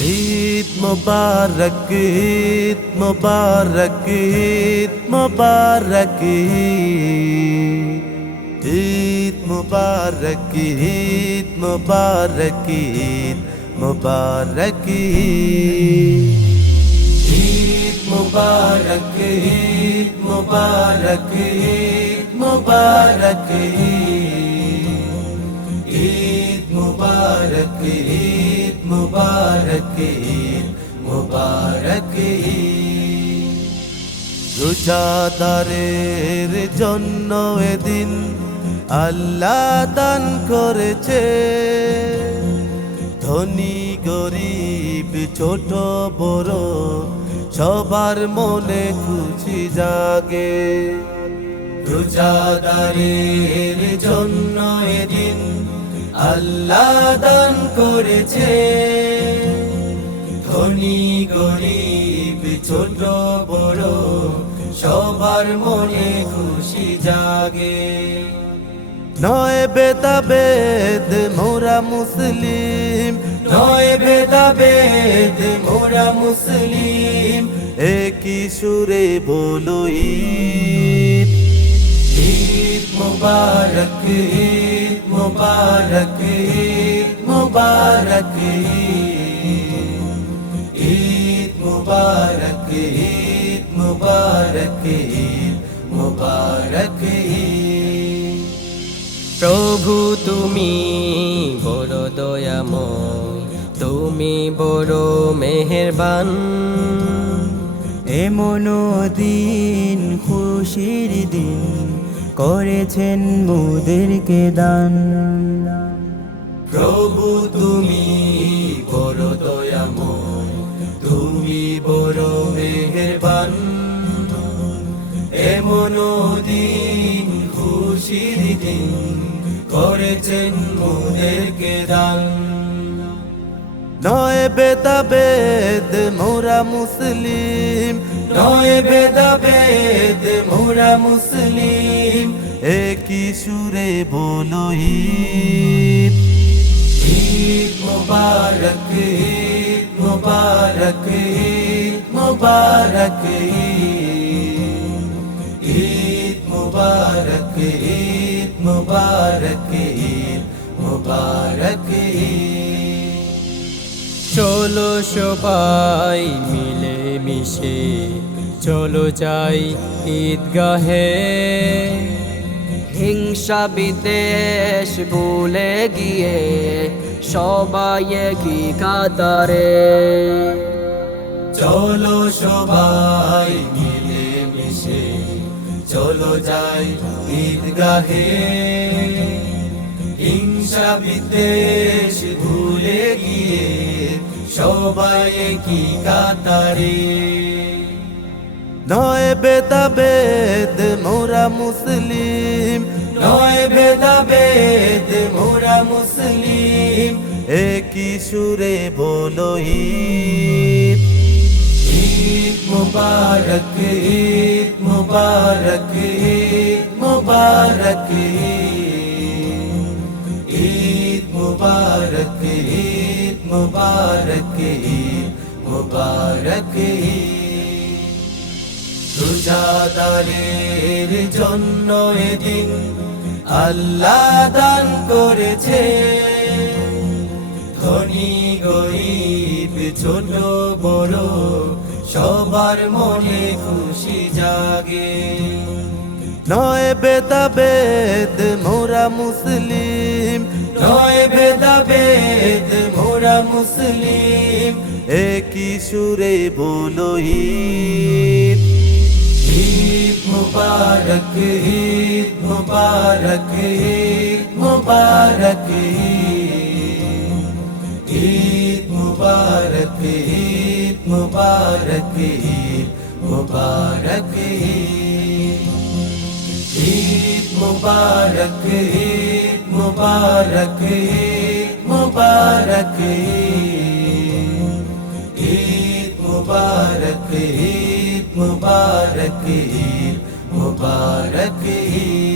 ईद मुबारक ईद मुबारक ईद मुबारक ईद मुबारक ईद मुबारक ईद मुबारक ईद मुबारक ईद मुबारक ईद मुबारक ईद मुबारक ईद मुबारक ईद मुबारक রোজাদারের জন্য এদিন আল্লাহ দান করেছে ধনী গরিব ছোট বড় সবার মনে খুশি জাগে রোজাদারের জন্য এদিন আল্লাহ দান করেছে ধনী গরিব ছোট বড় সবার মনে খুশি জাগে নয় ভেদাভেদ মোরা মুসলিম নয় ভেদাভেদ মোরা মুসলিম একই সুরে বলো ঈদ ঈদ মুবারক ঈদ মুবারক ঈদ মুবারক ঈদ মুবারক ঈদ মুবারক ঈদ মুবারক প্রভু তুমি বড় দয়াময় তুমি বড় মেহেরবান এমন দিন খুশির দিন করেছেন মোদেরকে দান প্রভু তুমি বড় দয়াময় তুমি বড় মেহেরবান এমন দিন খুশির দিন করেছেন মোদেরকে দান নয় ভেদাভেদ মোরা মুসলিম নয় ভেদাভেদ মোরা মুসলিম একই সুরে বলো ঈদ ঈদ মুবারক ঈদ মুবারক ঈদ মুবারক ঈদ মুবারক ঈদ মুবারক ঈদ মুবারক চলো সবাই মিলে মিশে চলো যাই ঈদগাহে হিংসা বিদ্বেষ ভুলে গিয়ে সবাই কি কাতারে চলো সবাই মিলে মিশে চলো যাই ঈদগাহে হিংসা বিদ্বেষ ভুলে গিয়ে সবাই কি কাতারে নয় ভেদাভেদ মোরা মুসলিম নয় ভেদাভেদ মোরা মুসলিম একই সুরে বলো ঈদ ঈদ মুবারক ঈদ মুবারক ঈদ মুবারক ঈদ মুবারক ঈদ মুবারক ঈদ মুবারক রোজাদারের জন্য এদিন আল্লাহ দান করেছে ধনী গরিব ছোট বড় সবার মনে খুশি জাগে নয় ভেদাভেদ মোরা মুসলিম নয় ভেদাভেদ মোরা মুসলিম একই সুরে বলো ঈদ ঈদ মুবারক ঈদ মুবারক ঈদ মুবারক ঈদ মুবারক ঈদ মুবারক ঈদ মুবারক ঈদ মুবারক ঈদ মুবারক ঈদ মুবারক ঈদ মুবারক ঈদ মুবারক ঈদ মুবারক ঈদ